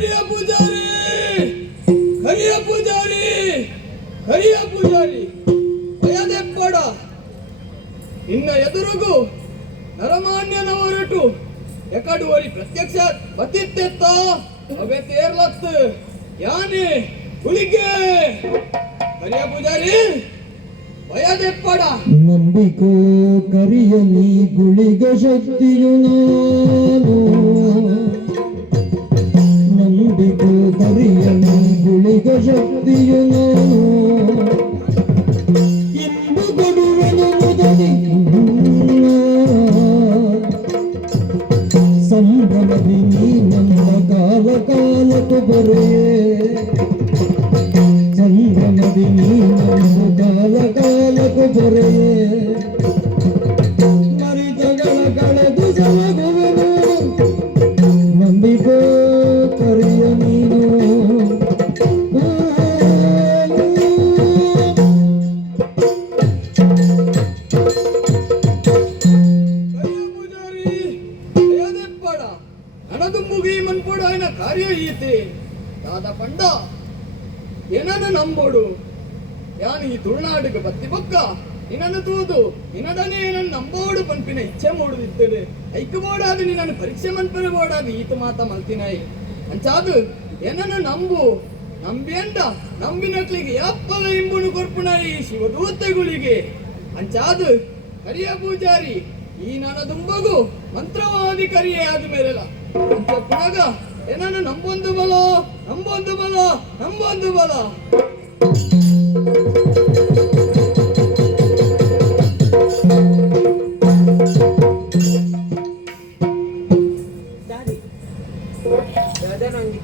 ಕರಿಯ ಪೂಜಾರಿ, ಕರಿಯ ಪೂಜಾರಿ, ಕರಿಯ ಪೂಜಾರಿ, ಭಯದೆಪ್ಪಡ. ಇನ್ನ ಎದುರುಗು ನರಮಾನ್ಯನ ಹೊರಟು ಎಕಡುವರಿ ಪ್ರತ್ಯಕ್ಷ ಬತ್ತಿತ್ತೆತ್ತ ಅವೇ ತೇರ್ಲತ್ತು ಯಾನೆ ಹುಲಿಗೆ. ಕರಿಯ ಪೂಜಾರಿ ಭಯದೆಪ್ಪಡ. ನಂಬಿಕೋ ಕರಿಯ ನೀ ಗುಳಿಗ ಶಕ್ತಿಯು ನಾನು, ನಂಬಿಕೋ ಕರಿಯ ನೀ ಗುಳಿಗ ಶಕ್ತಿಯು ನಾನು, ಇಂಬು ಕೊಡುವೆನು ಮುದಲಿ ಸಂಭ್ರಮದಿ ನೀ ನಮ್ಮ ಕಾಲ ಕಾಲಕ್ಕೆ ಬರೆಯೇ, ಸಂಭ್ರಮದಿ ನೀ ನಮ್ಮ ಕಾಲ ಕಾಲಕ್ಕೆ ಬರೆಯೇ, ಮರಿತಗಳ ಕಳೆದು ಜಲಗುವೆನು ನಂಬಿಕೋ ಕರಿಯ ನೀನು. ಕಾರ್ಯ ಈತೆ ದಾದ ಪಂಡ ಏನನ್ನ ನಂಬೋಡು ಯಾನು ಈ ತುಳುನಾಡಿಗೆ ಬತ್ತಿ ಬೊಕ್ಕ ನಿನ್ನನ್ನು ತೂದು ನಿನ್ನಡನೆ ಏನನ್ನು ನಂಬೋಡು ಪಂಪಿನ ಇಚ್ಛೆ ಮೂಡುದಿತ್ತದೆ ಐಕ ಬೋಡಾದು ನಿನ್ನನ್ನು ಪರೀಕ್ಷೆ ಮನ್ಪರೆ ಬೋಡಾದು ಈತ ಮಾತ ಮಲ್ತಿನಾಯಿ ಅಂಚಾದು ಏನನ್ನು ನಂಬು ನಂಬಿ ಅಂಡ ನಂಬಿನಕ್ಲಿಗೆ ಯಪ್ಪಲ ಇಂಬುನು ಕೊರ್ಪುನಾಯಿ ಶಿವದೂತೆಗುಳಿಗೆ ಅಂಚಾದು ಕರಿಯ ಪೂಜಾರಿ ಈ ನನ್ನ ದುಂಬಗು ಮಂತ್ರವಾದಿ ಕರಿಯೇ ಆದ ಮೇಲೆಲ್ಲ ಅಂತ ಪುನಗ ಏನನ್ನು ನಂಬೊಂದು ಬಲ, ನಂಬೊಂದು ಬಲ, ನಂಬೊಂದು ಬಲ.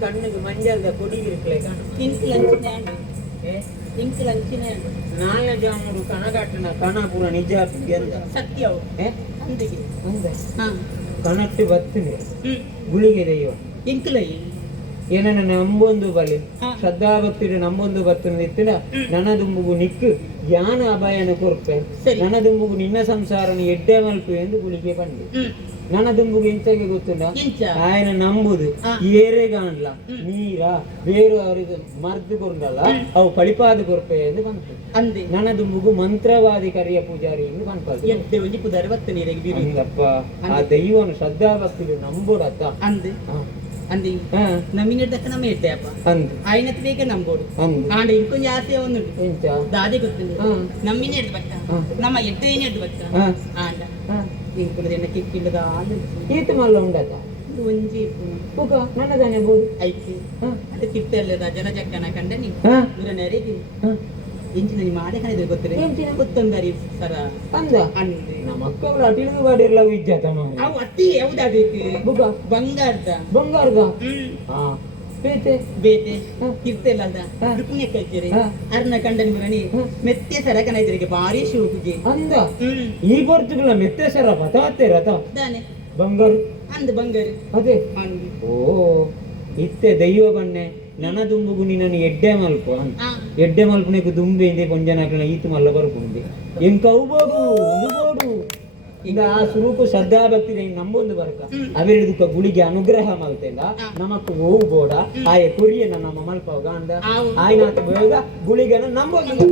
ಕಣ್ಣಿಗೆ ಮಂಜಲ್ದ ಕೊಡಿಗಿರ್ಕಲೆ ನಾಳೆ ಜಾಮೂರು ಕಣಗಟ್ಟನ ಕಣಪುರ ನಿಜ ಸತ್ಯ ಕಣಟ್ಟು ಬತ್ತಿದೆ ಗುಳಿಗೆ ದೈವ ಇಂಕ್ಲೈ ಏನನ್ನ ನಂಬೊಂದು ಬಲಿ ಶ್ರದ್ಧಾಭಕ್ತಿಡು ನಂಬೊಂದು ಬತ್ತನ ಇತ್ತಿನ ನನದುಂಬುಗು ನಿಕ್ಕು ಯಾನ ಅಭಯನ ಕೊರ್ಪೆ ನನದುಂಬುಗು ನಿನ್ನ ಸಂಸಾರನ ಎಡ್ಡೆ ಮಲ್ಪು ಎಂದು ಗುಳಿಗೆ ಬಂದು ನನದುಂಬುಗು ಇಂಚಗೆ ಗೊತ್ತುಂಡ ಆಯನ ನಂಬುದು ಏರೆ ಕಾಣ್ಲ ನೀರ ಬೇರು ಅವರಿಗೆ ಮರ್ದು ಕೊಂಡಲ್ಲ ಅವು ಪಳಿಪಾದ ಕೊರ್ಪೆ ಎಂದು ಬಂತು ನನದುಂಬುಗು ಮಂತ್ರವಾದಿ ಕರಿಯ ಪೂಜಾರಿ ಎಂದು ಬಂದಪ್ಪ ಆ ದೈವನು ಶ್ರದ್ಧಾಭಕ್ತಿಡು ನಂಬೋಡತ್ತ ಅಂದಿ ನಮ್ಮಿನಡ್ದಕ್ಕ ನಮ್ಮ ಎಡ್ಡೆಯಪ್ಪ ಆಯ್ನತ್ ಬೇಕೆ ನಂಬೋಡು ಆಂಡ ಇಂಕೊಂಚ ಆಸೆ ಒಂದು ದಾದೆ ಗೊತ್ತಿಲ್ಲ ನಮ್ಮಿನ ಎಡ್ದು ಬತ್ತ ನಮ್ಮ ಎಡ್ಡೆ ಏನ್ ಎಡ್ದು ಬತ್ತ ಆಂಡ ಇಂಕೊಂಡ ಕಿಕ್ಕಿಲ್ಲದ ಆಲು ಈತ ಮಲ್ಲ ಉಂಡತ ಒಂಜಿ ಪುಕ ನನ್ನದಾನೆ ಬೋದು ಐತಿ ಅದು ಕಿತ್ತಲ್ಲದ ಜನ ಜಕ್ಕನ ಕಂಡ ನೀವು ದೂರ ನೆರೆದಿ ಎಂಚಿನ ನಿಮ್ಮ ಆಡೆ ಕಣಿದ್ರೆ ಗೊತ್ತಿಲ್ಲ ಗೊತ್ತೊಂದರಿ ಸರ ಅಂದ ಅಂದೆ ನಮ್ಮ ಮಕ್ಕಳು ಅಟಿಲಿಗೆ ಬಾಡಿರ್ಲ ವಿದ್ಯಾತ ಅವು ಅತ್ತಿ ಯಾವ್ದಾದೈತಿ ಬುಗ ಬಂಗಾರದ ಹಾ ಬೇತೆ ಬೇತೆ ಕಿರ್ತೆಲ್ಲದ ರುಕ್ನೆ ಕಲ್ಚರಿ ಅರ್ನ ಕಂಡನ್ ಮುರಣಿ ಮೆತ್ತೆ ಸರ ಕನೈದ್ರಿಗೆ ಭಾರಿ ಶೂಕಿಗೆ ಅಂದ ಈ ಬರ್ತಿಗಳ ಮೆತ್ತೆ ಸರ ಬತಾತೆ ರಥ ದಾನೆ ಬಂಗಾರು ಅಂದ ಬಂಗಾರು ಅದೇ ಓ ಇತ್ತೆ ದೈವ ಬನ್ನೆ ನನ್ನ ದುಂಬುಗು ನೀನು ಎಡ್ಡೆ ಮಲ್ಪು ಎಡ್ಡೆ ಮಲ್ಪನೆಗೆ ದುಂಬೆ ಇಂದೆ ಕೊಂಜನಾಕನ ಈತು ಮಲ್ಲ ಬರ್ಪುಂದೆ ಎಂಕ ಬೋಡು ಒಂದು ಬೋಡು ಈಗ ಆ ಸ್ವರೂಪ ಶ್ರದ್ಧಾಭಕ್ತಿ ನಂಬೊಂದು ಬರ್ಕ ಅವೆರಡುಕ ಗುಳಿಗೆ ಅನುಗ್ರಹ ಮಲ್ತೆಂದ ನಮಕ್ ಹೋಗು ಬೋಡ ಆಯ ಕುರಿಯನ ನಮ್ಮ ಮಲ್ಪ ಗಾಂಡ ಆಯ್ನಾಥ ಬೇಗ ಗುಳಿಗೆನ ನಂಬೊಂದು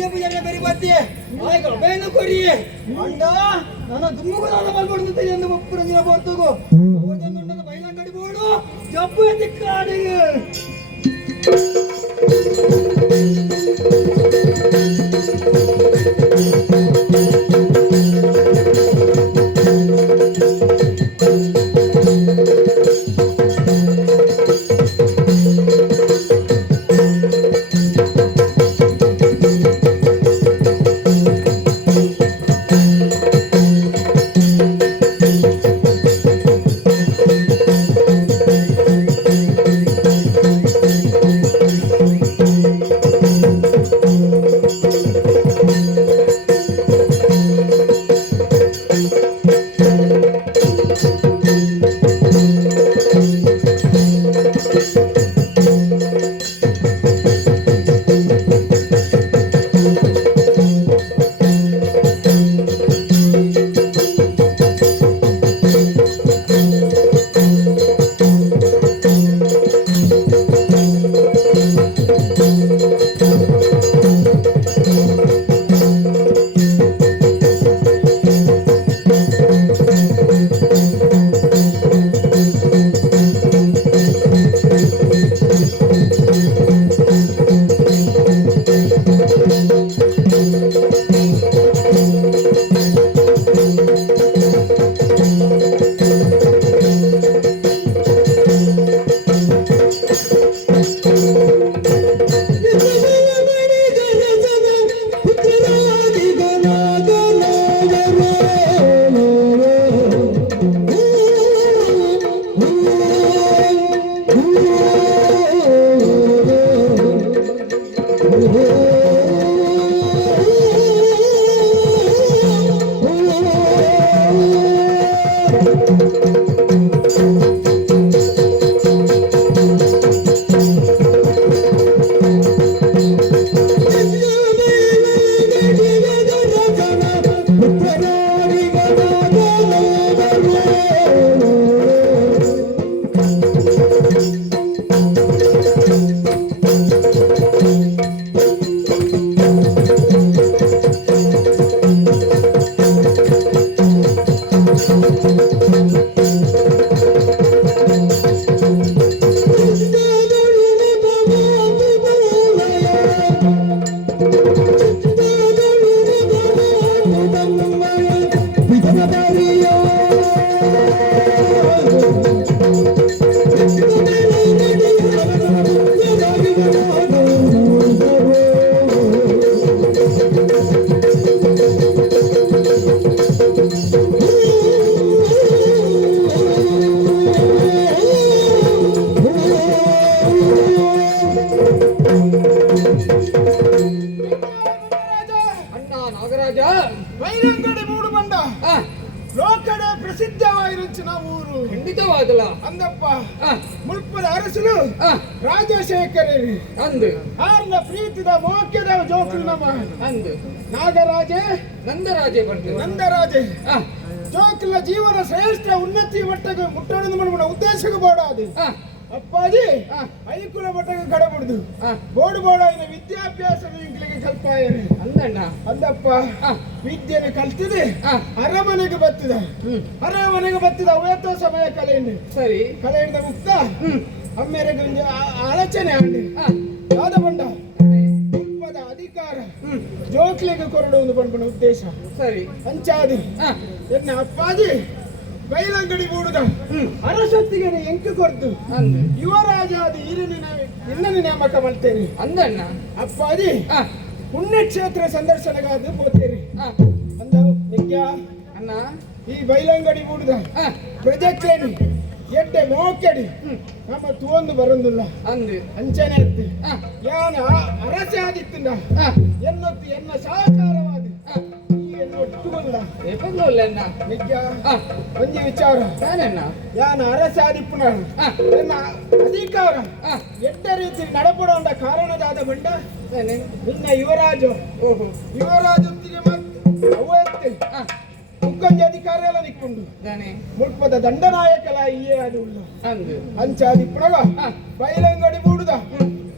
ಕೊರಿಯ ಪೂಜಾರ ಬೇರೆ ಬರ್ತೀಯ ಆಯ್ತು ಬೇನು ಕೊರಿಯೆ ಅಂಡ ನನ್ನ ದುಮ್ಮುಗ ನಾನು ಮಲ್ಪಡುತ್ತೆ ಎಂದು ಒಪ್ಪರಂಗಿನ ಬರ್ತಗೋ ಓಜನ್ನುಂಡದ ಬೈಲಂಗಡಿ ಬೋಡು ಜಪ್ಪು ಎತ್ತಿಕ್ಕಾಡಿಗೆ ಬೈರಂಗಡಿ ಮೂಡು ಬಂಡ ಲೋಕದ ಪ್ರಸಿದ್ಧವಾಗಿರುಂಚಿನ ಊರು ಖಂಡಿತವಾಗಲ ಅಂದಪ್ಪ ಮುಲ್ಪದ ಅರಸರು ರಾಜಶೇಖರರು ಅಂದು ಆರ್ನ ಪ್ರೀತಿದ ಮೋಕ್ಯದ ಜೋಕುಲು ನಮ್ಮ ಅಂದು ನಾಗರಾಜೆ ನಂದರಾಜೆ ಬರ್ತೇವೆ ನಂದರಾಜೆ ಜೋಕುಲ ಜೀವನ ಶ್ರೇಷ್ಠ ಉನ್ನತಿ ಮಟ್ಟಕ್ಕೆ ಮುಟ್ಟೋಣ మన ಉದ್ದೇಶಕ್ಕೆ ಬೋಡಾದು ಅಪ್ಪಾಜಿ ಐಕುಲ ಮಟ್ಟಕ್ಕೆ ಕಡಬಿಡ್ದು ಬೋಡು ಬೋಡ ಇನ್ನ ವಿದ್ಯಾಭ್ಯಾಸ ಇಂಗ್ಲಿಗೆ ಕಲ್ಪಾಯರು ಅಂದಣ್ಣ ಅಂದಪ್ಪ ವಿದ್ಯೆನ ಕಲ್ತಿದೆ ಅರಮನೆಗೆ ಬತ್ತಿದ ಅರಮನೆಗೆ ಬತ್ತಿದ ಅವತ್ತೋ ಸಮಯ ಕಲೆಯಿಂದ ಸರಿ ಕಲೆಯಿಂದ ಮುಕ್ತ ಅಮ್ಮೆರೆಗೆ ಒಂದು ಆಲೋಚನೆ ಆಂಡಿ ಯಾವ್ದ ಬಂಡ ಉಪ್ಪದ ಅಧಿಕಾರ ಜೋಕ್ಲಿಗೆ ಕೊರಡುವುದು ಬಂಡ ಉದ್ದೇಶ ಸರಿ ಅಂಚಾದಿ ಎನ್ನ ಅಪ್ಪಾಜಿ ಬೈಲಂಗಡಿ ಮೂಡುದ ಅರಸತ್ತಿಗೆ ಎಂಕು ಕೊರ್ದು ಯುವರಾಜಾದಿ ಇನ್ನನ್ನು ನೇಮಕ ಮಾಡ್ತೇನೆ ಅಂದಣ್ಣ ಅಪ್ಪಾಜಿ ಪುಣ್ಯಕ್ಷೇತ್ರ ಸಂದರ್ಶನಗಾದ ಹೋಗ್ತೇನೆ ಅಂದ ನಿತ್ಯ ಅಣ್ಣ ಈ ಬೈಲಂಗಡಿ ಮೂಡುದ ಪ್ರಜೆಕ್ಲೇನಿ ಎಡ್ಡೆ ಮೋಕೆಡಿ ನಮ್ಮ ತೂಂದು ಬರಂದಿಲ್ಲ ಅಂದು ಅಂಚನೆ ಎತ್ತಿ ಯಾನ ಅರಸೆ ಆದಿತ್ತಿಂದ ಎನ್ನೊತ್ತು ಎನ್ನ ಸಹಕಾರವಾದಿ ಒಟ್ಟುಗೊಂಡ ಎಪ್ಪಲ್ಲ ನಿಜ ಒಂಜಿ ವಿಚಾರ ತಾನಣ್ಣ ಯಾನ ಅರಸೆ ಆದಿಪ್ಪುನ ಎನ್ನ ಅಧಿಕಾರ ಎಡ್ಡ ರೀತಿ ನಡಪಡೋಂಡ ಕಾರಣದಾದ ಬಂಡ ನಿನ್ನ ಯುವರಾಜು ಯುವರಾಜೊತ್ತಿಗೆ ಮತ್ತೆ ಅವು ಎತ್ತಿ ಮುಕ್ಕೊಂಜಿ ಅಧಿಕಾರ ಎಲ್ಲ ನಿಕ್ಕೊಂಡು ಮುಲ್ಪದ ದಂಡನಾಯಕಲ ಇಯೇ ಅದು ಅಂಚಾದಿ ಪುಣಗ ಬೈಲಂಗಡಿ ಮೂಡುದ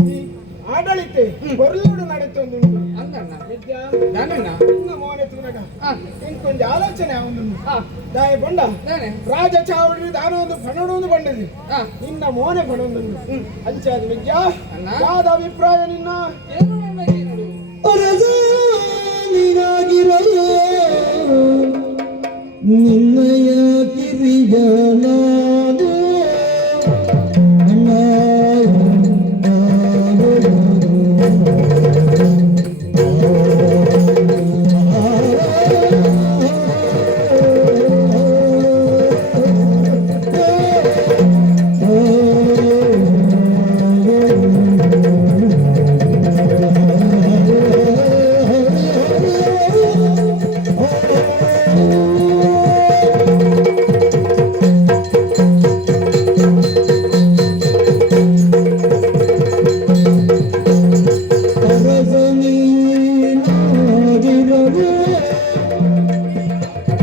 ಈ ಆಡಳಿತ ಕೊರಲೂಡು ನಡೆತೊಂದುಂಟು ಕಣ್ಣ ವಿದ್ಯಾ ನಾನಣ್ಣ ಇನ್ನ ಮೋನೆ ತುನಗ ಹಾ ಇಂಕೊಂದು ಆಲೋಚನೆ ಅವನು ಹಾ ದಾಯ ಬಂಡ ನಾನೇ ರಾಜ ಚಾವಡಿ ದಾನ ಒಂದು ಪಣಡೊಂದು ಬಂಡದಿ ಹಾ ನಿನ್ನ ಮೋನೆ ಪಣೊಂದು ಅಂಚಾದ ವಿದ್ಯಾ ಅಣ್ಣ. ಯಾದ ಅಭಿಪ್ರಾಯ ನಿನ್ನ ಏನು ನನ್ನ ನೋಡು ಅರಸ ನೀನಾಗಿರಲು ನಿನ್ನಯ ಕಿರಿಯ ನಾನು ಅಣ್ಣ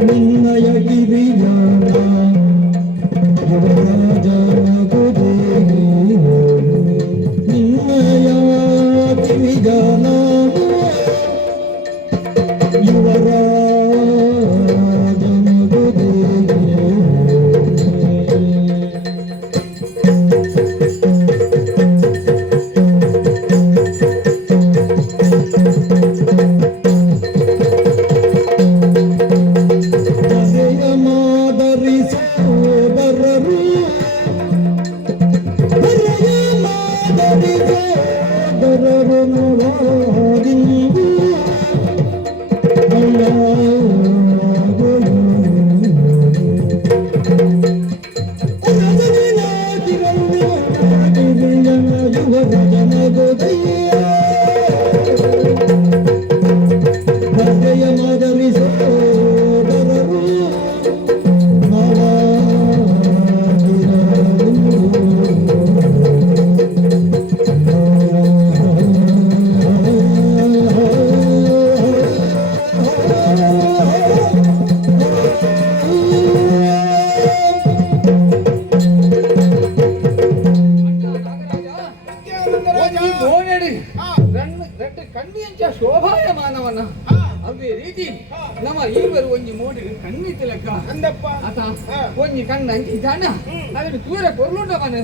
ನಿನ್ನಯ ಗಿರಿಯಾನ ಯುವರಾಜನಗುದೇ ನಿನ್ನಯ ಗಿರಿಯಾನ ಯುವರಾಜನಗುದೇ ಮಾದರಿ ಸೋದರರು ಮಾದರಿ ಸೋದರರು ನೋಡಿಂದು ಮಾದರಿ ಸೋದರರು ಮೋನೆಡಿ ರಟ್ಟು ಕಣ್ಣಿಯಂಚ ಶೋಭಾಯಮಾನವನ್ನ ಅದೇ ರೀತಿ ನಮ್ಮ ಈವರು ಒಂಜಿ ಮೋಡಿ ಕಣ್ಣಿತ್ತು ಲೆಕ್ಕ ಅಂದಪ್ಪ ಆತ ಒಂಜಿ ಕಣ್ಣ ಅಂಚಿ ಜಾಣ ಅದನ್ನು ದೂರ ಕೊರ್ಲುಂಡವನ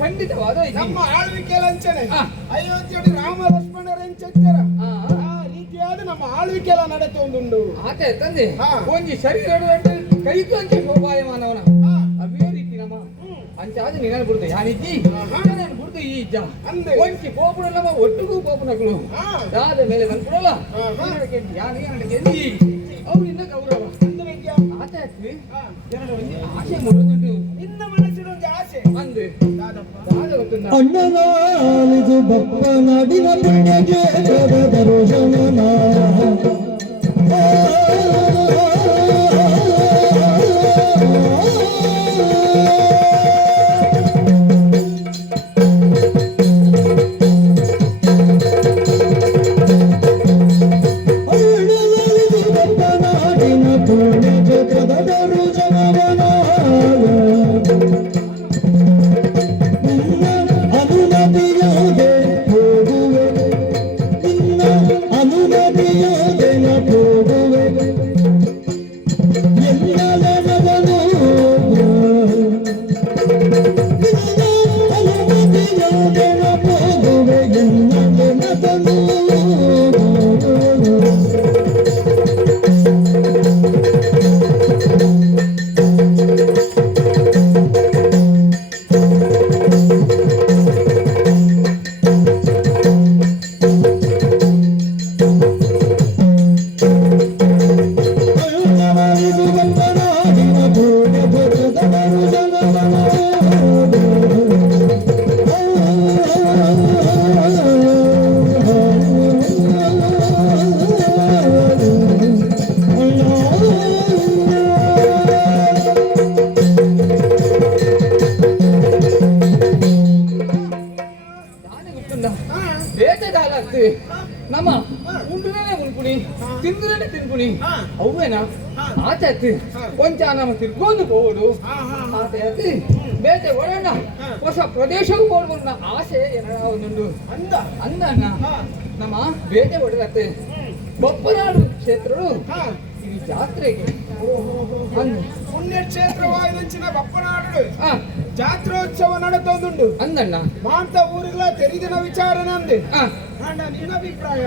ಖಂಡಿತವಾದ ನಮ್ಮ ಆಳ್ವಿಕೆ ಲಂಚನೆ ಹಾ. ಅಯೋಧ್ಯೆಯಲ್ಲಿ ರಾಮ ಲಕ್ಷ್ಮಣರೆಂಚರ ಆ ರೀತಿಯಾದ ನಮ್ಮ ಆಳ್ವಿಕೆ ಎಲ್ಲ ನಡೆತು ಒಂದುಂಡು ಆತ ತಂದೆ ಹಾ. ಒಂಜಿ ಶರೀರ ಕೈಕು ಅಂಚ ಶೋಭಾಯಮಾನವನ ಅವೇ ರೀತಿ ನಮ್ಮ ಅಂಚಾದ ನಿನ್ನ ಬಿಡುದು ಯಾನಿಜ್ಜಿ ನಾನು ಬಿಡುದು ಈ ಇಜ್ಜ ಅಂದೆ. ಒಂಚಿ ಪೋಪುಣ ನಮ್ಮ ಒಟ್ಟಿಗೂ ಪೋಪುನಗಳು ಹಾ. ದಾದ ಮೇಲೆ ಬಂದ್ಬಿಡಲ್ಲ ಯಾನಿಗೆ ನನಗೆ ಅವರಿಂದ ಗೌರವ ಆತ ಜನರ ಒಂದು ಆಸೆ ಮೂಡುದುಂಟು ನಿನ್ನ ಮನಸ್ಸಿನ ಒಂದು ಆಸೆ ಅಂದು ದಾದಪ್ಪ ದಾದ ಗೊತ್ತುಂಟ ಅಣ್ಣನಾಲಿದು ಬಪ್ಪ ನಾಡಿನ ಪುಣ್ಯಕ್ಕೆ ದರ್ಶನನ ಅಣ್ಣನಾಲಿದು ಬಪ್ಪ ನಾಡಿನ ಪುಣ್ಯಕ್ಕೆ ದರ್ಶನನ ಅನುಮತಿಯಾದೆ ಹೋಗುವೆ ನಿನ್ನ ಅನುಮತಿಯಾದೆ ನ ಹೋಗುವೆ ಎಲ್ಲವನವನು ನಿನ್ನ ಅನುಮತಿಯಾದೆ ನ ಹೋಗುವೆ ಎಲ್ಲವನವನು ಬೇಟೆಗಾಲಾಗ್ತದೆ ನಮ್ಮ ಉಂಡುನೇ ಉಣ್ಕುಣಿ ತಿಂದ್ರೆ ತಿನ್ಕುಣಿ ಅವೇನಾ ಆತ ಕೊಂಚ ನಮ್ಮ ತಿರ್ಕೊಂಡು ಹೋಗುದು ಆತ ಬೇಟೆ ಒಡೋಣ ಹೊಸ ಪ್ರದೇಶವು ಹೋಗುವ ಆಸೆ ಏನಾರ ಒಂದುಂಡು ಅಂದ ಅಂದಣ್ಣ ನಮ್ಮ ಬೇಟೆ ಹೊಡೆದತ್ತೆ ಬೊಪ್ಪನಾಡು ಕ್ಷೇತ್ರಗಳು ಹಾ ಇದು ಜಾತ್ರೆಗೆ ಅಂದು ಪುಣ್ಯಕ್ಷೇತ್ರವಾಯಿನಂಚಿನ ಬಪ್ಪನಾಡು ಆ, ಜಾತ್ರೋತ್ಸವ ನಡೆತೋದುಂಡು ಅಂದಣ್ಣ ಮಾಂತ ಊರಿಗಳ ತೆರಿದಿನ ವಿಚಾರಣೆ ಅಂದೆ ಆ, ಅಣ್ಣ ನಿನ್ನ ಅಭಿಪ್ರಾಯ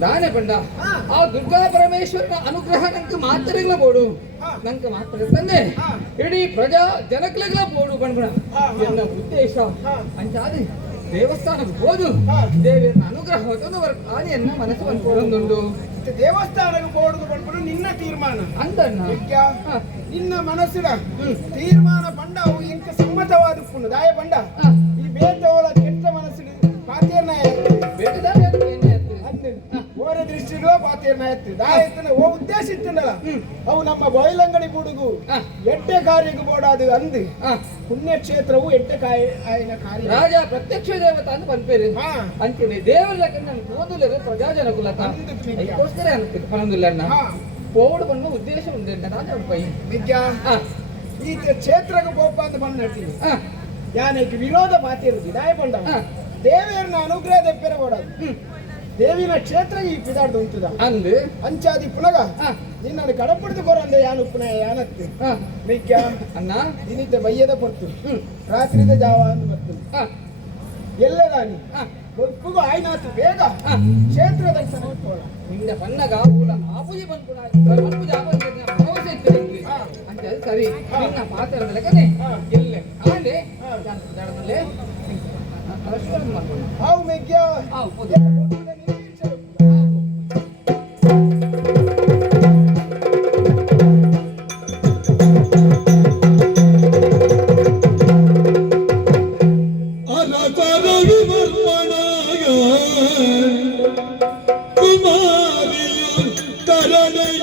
ದಾನೆ ಪಂಡ ಹಾ. ಆ ದುರ್ಗಾ ಪರಮೇಶ್ವರನ ಅನುಗ್ರಹ ನಂಗೆ ಮಾತ್ರೆಗಳ ಬೋಡು ಹಾ. ನಂಗೆ ಮಾತ್ರ ತಂದೆ ಹಾ. ಇಡೀ ಪ್ರಜಾ ಜನಕ್ಲೆಗಳ ಬೋಡು ಕಣ್ಬಣ ಹಾ, ಹಾ. ಎನ್ನ ಉದ್ದೇಶ ಹಾ. ಅಂಚಾದೆ ದೇವಸ್ಥಾನಕ್ಕೆ ಹೋದು ಹಾ. ದೇವಿಯನ್ನ ಅನುಗ್ರಹ ಹೊತ್ತೊಂದು ಅವರ ಆನೆಯನ್ನ ಮನಸ್ಸು ಅನ್ಕೊಳ್ಳೊಂದುಂಡು ದೇವಸ್ಥಾನಕ್ಕೆ ಬೋರ್ದು ಬಂದ್ಬಿಟ್ಟು ನಿನ್ನ ತೀರ್ಮಾನ ಅಂದಣ್ಣ ನಿತ್ಯ ಹಾ. ನಿನ್ನ ಮನಸ್ಸಿನ ಹ್ಮ್. ತೀರ್ಮಾನ ಪಂಡ ಅವು ಇಂಕ ಸಮ್ಮತವಾದ ಪುಣ್ಯ ದಾಯ ಪಂಡ ಹಾ. ಈ ಬೇತವಳ ಕೆಟ್ಟ ಮನಸ್ಸಿನ ಪಾತೀರ್ನಾಯ ಬೇಟೆದಾರ ಎಣ್ಣೆ ಹತ್ತಿರ. ಓರ ದೃಷ್ಟಿಲೋ ಪಾತೀರ್ನಾಯ ದಾಯತನ ಓ ಉದ್ದೇಶ ಇತ್ತಂದಲ್ಲ ಅವು ನಮ್ಮ ಬಯಲಂಗಡಿ ಬುಡುಗು ಹಾ. ಎಟ್ಟೆ ಕಾರ್ಯಕ್ಕೆ ಬೋಡಾದು ಅಂದು ಆ, ಪುಣ್ಯಕ್ಷೇತ್ರವು ಎಟ್ಟೆ ಆಯ್ನ ಕಾರ್ಯ ರಾಜ ಪ್ರತ್ಯಕ್ಷ ದೇವತ ಅಂತ ಪನ್ಪೇರಿ ಹಾ. ಅಂತೀನಿ ದೇವರ ನಾನು ಓದಲಿರೋ ಪ್ರಜಾ ಜನಕುಲತ ಅಂದು ನಿಜ. ಅದಕ್ಕೋಸ್ಕರ ಅನ್ಸುತ್ತೆ ಪನಂದಿಲ್ಲ ಅಣ್ಣ ಹಾ. ಪೋಡು ಬಣ್ಣ ಉದ್ದೇಶ ಉಂಟು ರಾಜ ಪೈ ವಿದ್ಯಾ ಈ ಕ್ಷೇತ್ರಕ್ಕೆ ಬೋಪ ಅಂತ ಬಂದು ನಡ್ತೀನಿ ಯಾನಕ್ಕೆ ವಿರೋಧ ಪಾತಿರುದು ದಾಯ ಪಂಡ ಹಾ. ದೇವಿಯರನ್ನ ಅನುಗ್ರಹ ದೆಪ್ಪೆರ ಓಡೋದು ದೇವಿನ ಕ್ಷೇತ್ರ ಈ ಪಿದಾಡ್ದು ಉಂಟದ ಅಂದು ಅಂಚಾದಿ ಪುನಗ ಹಾ. ನಿನ್ನನ್ನು ಕಡಪಡಿದು ಕೊರಂದೆ ಯಾನು ಪುನಃ ಯಾನತ್ತು ಹಾ. ಮಿಕ್ಯ ಅಣ್ಣ ದಿನಿತ ಬಯ್ಯದ ಪೊತ್ತು ಹ್ಮ್. ರಾತ್ರಿದ ಜಾವ ಅಂತ ಬರ್ತದೆ ಹಾ. ಎಲ್ಲದಾನಿ ಹಾ. ಬದುಕುಗು ಆಯ್ನಾತು ಬೇಗ ಹಾ. ಕ್ಷೇತ್ರ ದರ್ಶನ ಹೊತ್ತೋಳ ನಿಂದ ಬಣ್ಣಗ ಊಲ ಆಪುಜಿ ಬಂದ್ಬಿಡ ಭರವಸೆ ಇತ್ತು ನಿಂಗೆ. ಹಾ. ಅಂತ ಅದು ಸರಿ ನಿನ್ನ ಮಾತಾಡದ ಲೆಕ್ಕನೆ ಹಾ. ಎಲ್ಲೆ ಆಲೆ ಹಾ. ಜಾಡದಲ್ಲೇ ಅಶ್ವರನ್ ಮಾಡ್ಕೊಂಡು ಹಾವು ಮೆಗ್ಯ ಆ ಉಪದ ಅನತರ ವಿಮರ್ಮಣಾಯ ಕುಮಾರಿಯು ಕರಣಯಾಜಿಗರಾಜ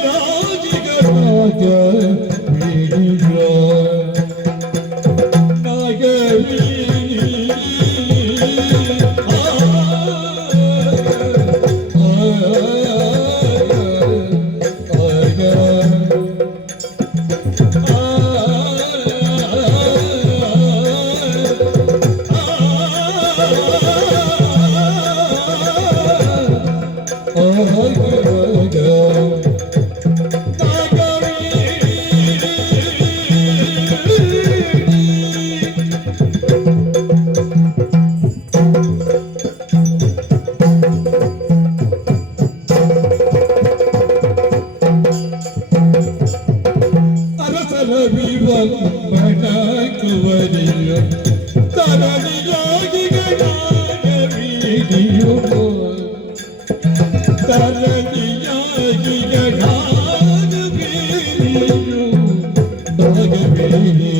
ವೀರ್ಯ ನಾಗವೀಣಿ ಅರಸರ ವಿವರ್ಮಣ ಕುವರಿಯ ತರಣಿಯಾಗಿ ಗಣಾಗವೀಡಿಯು ತರಣಿಯಾಗಿ ಗಣಾಗವೀಡಿಯು ನಾಗವೀಡಿ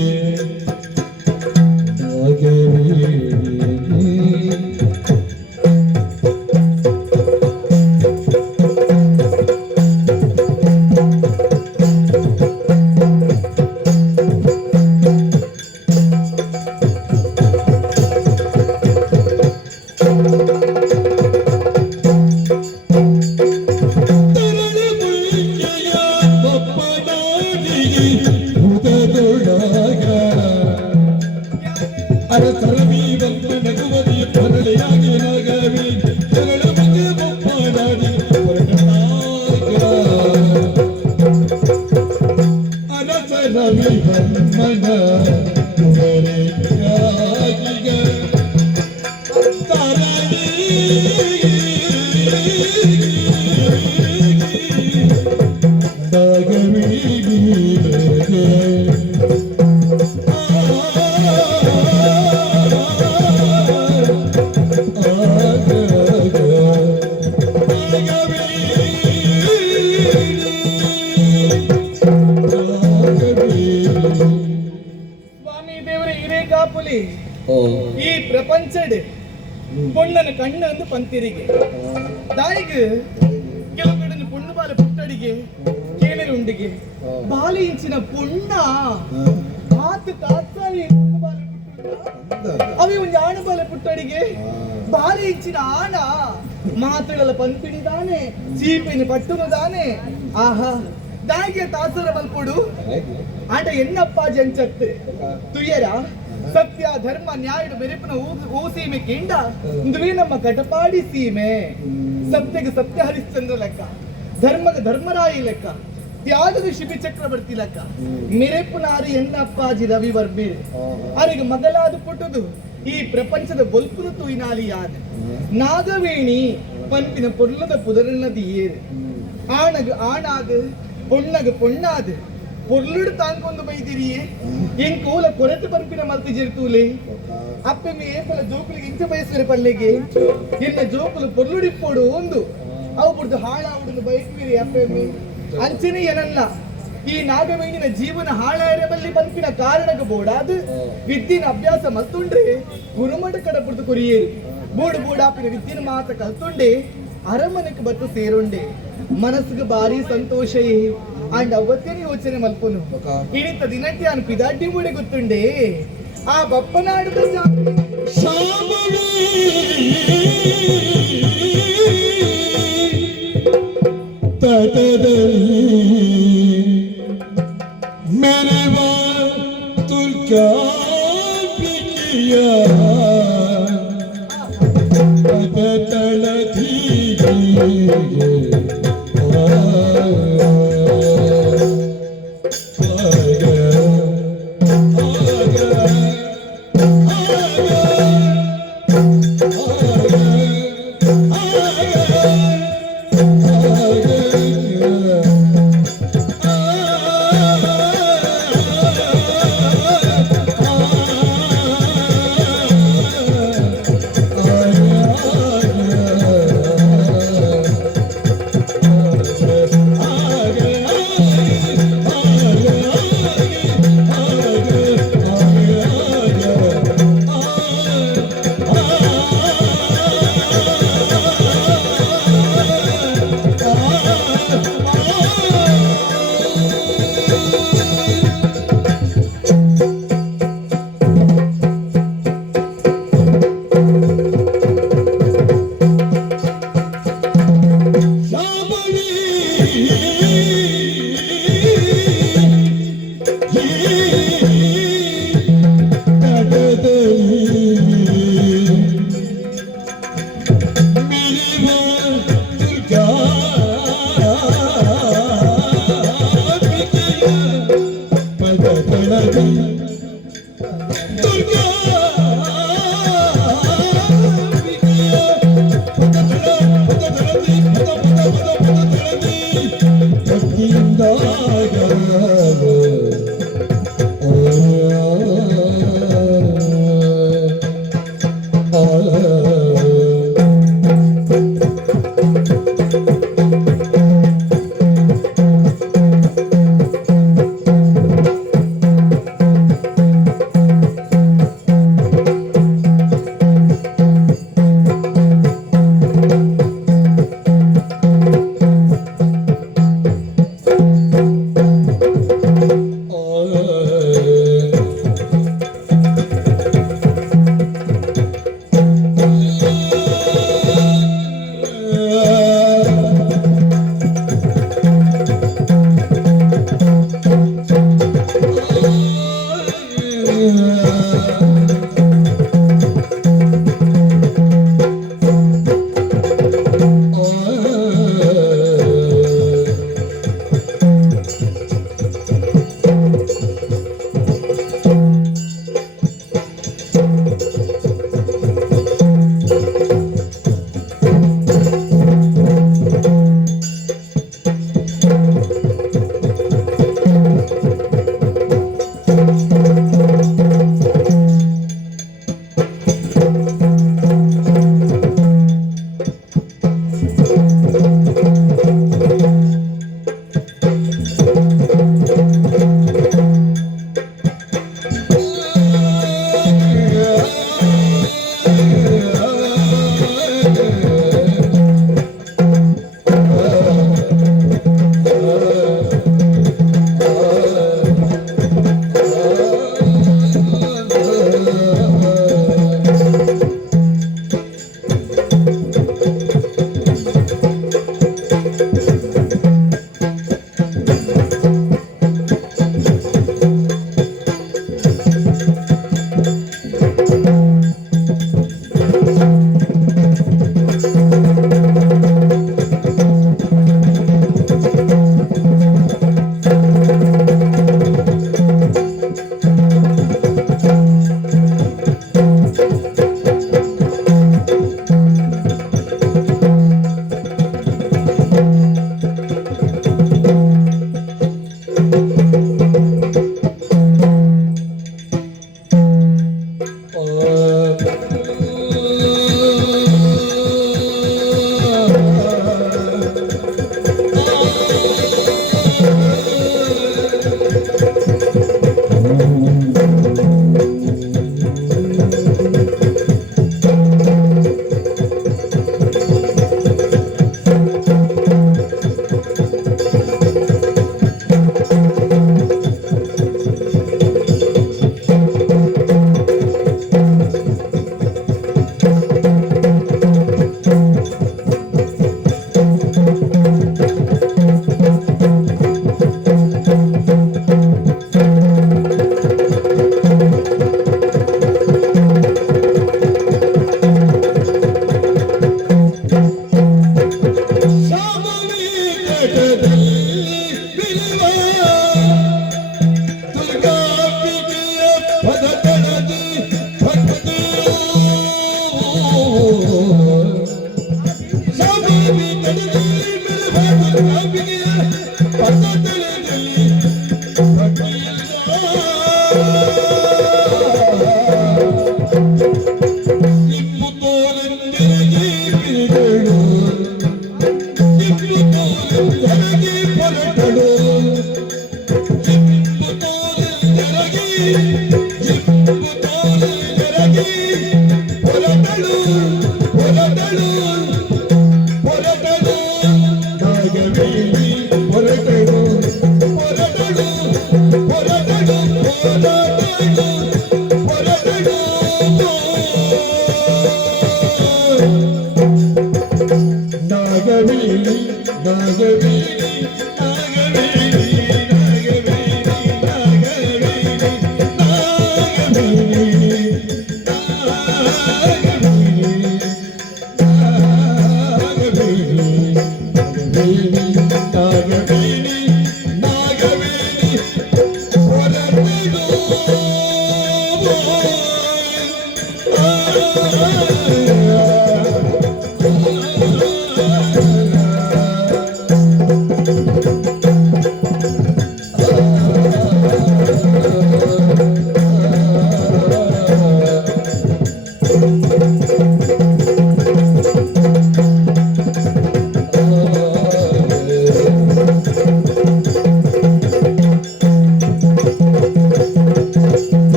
ತರಳಿ ಮುಳ್ಳೆಯ ಬಪ್ಪನಾಡಿಗೆ ಉದದೊಳಗ ಅರಸರ ವೀರಮ್ಮನ ಕುವರಿ ತರಳಿಯಾಗಿ ನಾಗವಿ ತರಳ ಮಗ ಬಪ್ಪನಾಡಿ ಹೊರಟಾಗ ಅರಸರ ವೀರಮ್ಮನ ಕುವರಿಯಾಗಿಗ ತರಳಿ ಸ್ವಾಮಿ ದೇವರ ಹಿರೇಕಾಪುಲಿ ಈ ಪ್ರಪಂಚಡ್ ಪೊಣ್ಣನ ಕಣ್ಣು ಅಂದು ಪಂತಿರಿಗೆ ದಾಯಿಗೆ ಕೆಲವು ಪೊಣ್ಣು ಬಾಲ ಪುಟ್ಟಡಿಗೆ ಕೇಳಲು ಉಂಡಿಗೆ ಬಾಲಿ ಇಂಚಿನ ಪೊಣ್ಣ ಮಾತು ತಾತ್ಸಾರಿ ಪೊಣ್ಣು ಬಾಲ ಪುಟ್ಟುಂಡ ಅವಿ ಒಂದು ಆಣು ಬಾಲ ಪುಟ್ಟಡಿಗೆ ಬಾಲಿ ಇಂಚಿನ ಆಣ ಮಾತುಗಳ ಪಂಪಿಣಿದಾನೆ ಚೀಪಿನ ಪಟ್ಟುನದಾನೆ ಆಹಾ ದಾಯಿಗೆ ತಾಸರ ಮಲ್ಪುಡು ಆಟ ಎನ್ನಪ್ಪ ಜಂಚತ್ತು ತುಯ್ಯರ ಸತ್ಯ ಧರ್ಮ ನ್ಯಾಯದ ಬೆರೆಪಿನ ಊ ಸೀಮೆ ಕೇಂಡ ಇಂದುವೇ ನಮ್ಮ ಕಟಪಾಡಿ ಸೀಮೆ ಸತ್ಯಗೆ ಸತ್ಯ ಹರಿಶ್ಚಂದ್ರ ಲೆಕ್ಕ, ಧರ್ಮಗೆ ಧರ್ಮರಾಯಿ ಲೆಕ್ಕ, ತ್ಯಾಗದ ಶಿಬಿ ಚಕ್ರವರ್ತಿ ಲೆಕ್ಕ, ಮಿರೆಪುನಾರಿ ಎನ್ನಪ್ಪಾಜಿ ರವಿ ವರ್ಬೇರೆ ಅವರಿಗೆ ಮಗಲಾದ ಪುಟ್ಟದು ಈ ಪ್ರಪಂಚದ ಬೊಲ್ಪುನು ತುಯಿನಾಲಿ ಯಾದ ನಾಗವೇಣಿ ಪಂಪಿನ ಪೊರ್ಲದ ಪುದರನ್ನದು ಏರು ಆಣಗ ಆಣಾದ பொண்ணக பொண்ணாது பொருளுடு தாங்கொண்டு ಬೈದಿರಿಯೇ ಎನ್ ಕೋಲ ಕೊರತೆ ಪಂಪಿನ ಮಲ್ತಿ ಜೆರ್ತೂಲೆ ಅಪ್ಪೆಮೆ ಏಪಲ ಜೋಕುಲಿಗೆ ಇಂಚ ಬಯಸಿರ ಪಲ್ಲೆಗೆ ಎನ್ನ ಜೋಕುಲು ಪೊರ್ಲುಡಿಪ್ಪೋಡು ಒಂದು ಅವು ಬಿಡ್ದು ಹಾಳಾವುಡು ಬಯಕಿರಿ ಅಪ್ಪೆಮೆ ಅಂಚನೆ ಏನಲ್ಲ ಈ ನಾಗವೇಣಿನ ಜೀವನ ಹಾಳಾಯಿರಬಲ್ಲಿ ಪಂಪಿನ ಕಾರಣಕ್ಕೆ ಬೋಡಾದು ವಿದ್ಯೆನ ಅಭ್ಯಾಸ ಮಲ್ತುಂಡ್ರೆ ಗುರುಮಠ ಕಡ ಬಿಡ್ದು ಕೊರಿಯೇರು ಬೋಡು ಬೋಡಾಪಿನ ವಿದ್ಯೆನ ಮಾತ ಕಲ್ತುಂಡೆ ಅರಮನೆಗೆ ಬತ್ತು ಸೇರುಂಡೆ ಮನಸ್ಸಿಗೆ ಭಾರಿ ಸಂತೋಷ ಅಂಡ್ ಅವತ್ತೇನೆ ಯೋಚನೆ ಮಲ್ಪುನು ಇನಿತ ದಿನಕ್ಕೆ ಅನ್ ಪಿದಾಟಿ ಬುಡೆ ಗೊತ್ತುಂಡೆ ಆ ಬಪ್ಪನಾಡು मेरे तुल क्या तल थी Ah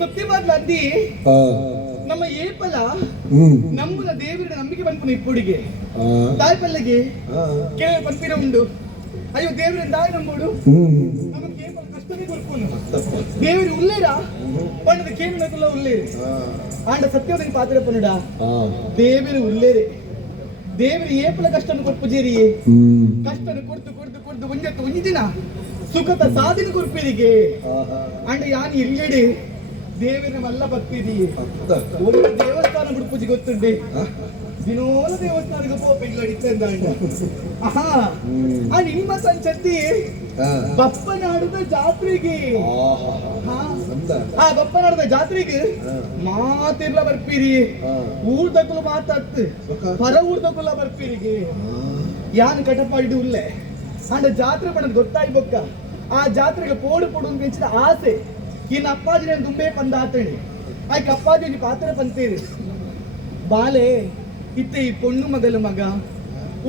ಸತ್ಯವಾದ್ಲ ಅಂದಿ ಆ ನಮ್ಮ ಏಪಲ ಹ್ಮ್ ನಮ್ಮನ ದೇವರ ನಂಬಿಕೆ ಬಂದ್ಪುನ ಇಪ್ಪುಡಿಗೆ ಆ ತಾಯಿ ಪಲ್ಲೆಗೆ ಆ ಕೇಳ ಪಂಪಿನ ಉಂಡು ಅಯ್ಯೋ ದೇವರ ದಾಯಿ ನಂಬೋಡು ಹ್ಮ್ ನಮಗೆ ಏಪಲ ಕಷ್ಟನೇ ಕೊಡ್ಪುನು ದೇವರು ಉಳ್ಳೇರ ಪಂಡದ ಕೇಮಿನಕುಲ್ಲ ಉಳ್ಳೇರು ಆಂಡ ಸತ್ಯವನಿಗೆ ಪಾತ್ರ ಪನ್ನುಡ ಆ ದೇವರು ಉಳ್ಳೇರೆ ದೇವರು ಏಪಲ ಕಷ್ಟನು ಕೊಡ್ಪುಜೇರಿ ಹ್ಮ್ ಕಷ್ಟನು ಕೊಡ್ತು ಕೊಡ್ತು ಕೊಡ್ತು ಒಂಜತ್ತು ಒಂಜಿ ದಿನ ಸುಖದ ಸಾಧಿನ ಕೊಡ್ಪೇರಿಗೆ ಅಂಡ ಯಾನ್ ಇಲ್ಲೆಡೆ ದೇವರ ಮಲ್ಲ ಭಕ್ತಿದಿ ಒಂದು ದೇವಸ್ಥಾನ ಬಿಡ್ಪುಜಿ ಗೊತ್ತುಂಡೆ ದಿನೋಲ ದೇವಸ್ಥಾನಕ್ಕೆ ಹೋಗ್ಬೇಕು ಅಡಿತಂದ ಆಹಾ ಆ ನಿಮ್ಮ ಸಂಚತ್ತಿ ಬಪ್ಪನಾಡದ ಜಾತ್ರೆಗೆ ಆ ಬಪ್ಪನಾಡದ ಜಾತ್ರೆಗೆ ಮಾತಿರ್ಲ ಬರ್ಪೀರಿ ಊರ್ದಕ್ಕಲು ಮಾತಾತ್ ಪರ ಊರ್ದಕ್ಕಲ್ಲ ಬರ್ಪೀರಿಗೆ ಯಾನ್ ಕಟಪಾಡಿ ಉಲ್ಲೆ ಅಂಡ ಜಾತ್ರೆ ಮಾಡೋದು ಗೊತ್ತಾಯ್ ಬೊಕ್ಕ ಆ ಜಾತ್ರೆಗೆ ಪೋಡು ಪೋಡು ಅಂತ ಹೆಚ್ಚಿನ ಆಸೆ ಇನ್ನು ಅಪ್ಪಾಜಿ ನಾನು ತುಂಬೆ ಪಂದ ಆತಣಿ ಆಯ್ಕೆ ಅಪ್ಪಾಜಿ ಪಾತ್ರ ಪಂತೇರಿ ಬಾಲೆ ಇತ್ತೆ ಈ ಪೊಣ್ಣು ಮಗಲ ಮಗ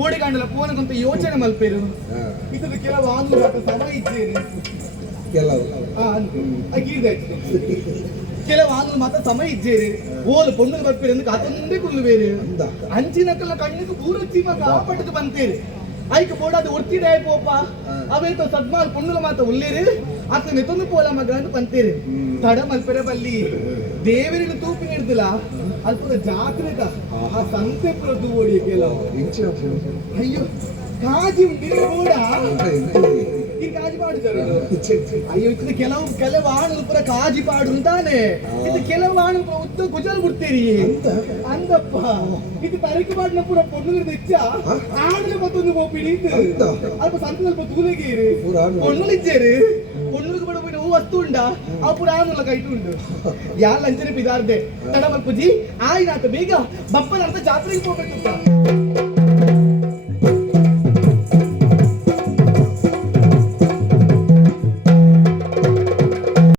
ಓಡಿಗಾಂಡಲ ಪೋನಗಂತ ಯೋಚನೆ ಮಲ್ಪೇರು ಇತ್ತದ ಕೆಲವು ಆಂಗ್ಲ ಸಮ ಇದ್ದೇರಿ ಕೆಲವು ಆಂಗ್ಲ ಮಾತ ಸಮ ಇದ್ದೇರಿ ಓಲು ಪೊಣ್ಣು ಬರ್ಪೇರಿ ಅಂದ ಕಾತೊಂದೇ ಕುಲ್ಬೇರಿ ಅಂಚಿನಕಲ್ಲ ಕಣ್ಣಿಗೆ ಪೂರಚ್ಚಿ ಮಗ ಪಟ್ಟದು ಬಂತೇರಿ ಐಕೆ ಬೋಡಾದ ಒರ್ತಿದೆ ಪೋಪ ಅವೇತೋ ಸದ್ಮಾಲ್ ಪೊಣ್ಣುಲ ಮಾತ ಉಳ್ಳೇರಿ ಆತ ಮೆತ್ತೊಂದು ಪೋಲ ಮಗ ಅಂತ ಬಂತೇರಿ ತಡ ಮಲ್ಪೆರೆ ಬಲ್ಲಿ ದೇವರಿನ ತೂಪಿ ಹಿಡ್ದಿಲ್ಲ ಅಲ್ಪ ಜಾತ್ರೆಗ ಆ ಸಂತೆ ಪ್ರದು ಓಡಿ ಕೆಲವು ಅಯ್ಯೋ ಕಾಜಿ ಬೋಡ ಈ ಕಾಜಿ ಪಾಡಿದ್ದಾರೆ ಅಯ್ಯೋ ಇದು ಕೆಲವು ಆಣು ಪುರ ಕಾಜಿ ಪಾಡು ಅಂತಾನೆ ಇದು ಕೆಲವು ಆಣು ಉದ್ದ ಗುಜಲ್ ಬಿಡ್ತೀರಿ ಅಂದಪ್ಪ ಇದು ತರಕು ಪಾಡಿನ ಪುರ ಪೊಣ್ಣು ಹೆಚ್ಚ ಆಣು ಮತ್ತೊಂದು ಹೋಗ್ಬಿಡಿ ಅಲ್ಪ ಸಂತ ಸ್ವಲ್ಪ ತೂಲೆಗೆ ಇರಿ ಪೊಣ್ಣು ಇದ್ದೇರಿ ಪೊಣ್ಣುಗೆ ಬಡ ಹೂ ವಸ್ತು ಉಂಡ ಆ ಪುರ ಆಣುಲ ಕೈಟು ಉಂಡು ಯಾರು ಲಂಚನೆ ಪಿದಾರ್ದೆ ತಡ ಮಲ್ಪುಜಿ ಆಯ್ನಾತ ಬೇಗ ಬಪ್ಪನ ಅರ್ಥ ಜಾತ್ರೆಗೆ ಹೋಗ್ಬೇಕು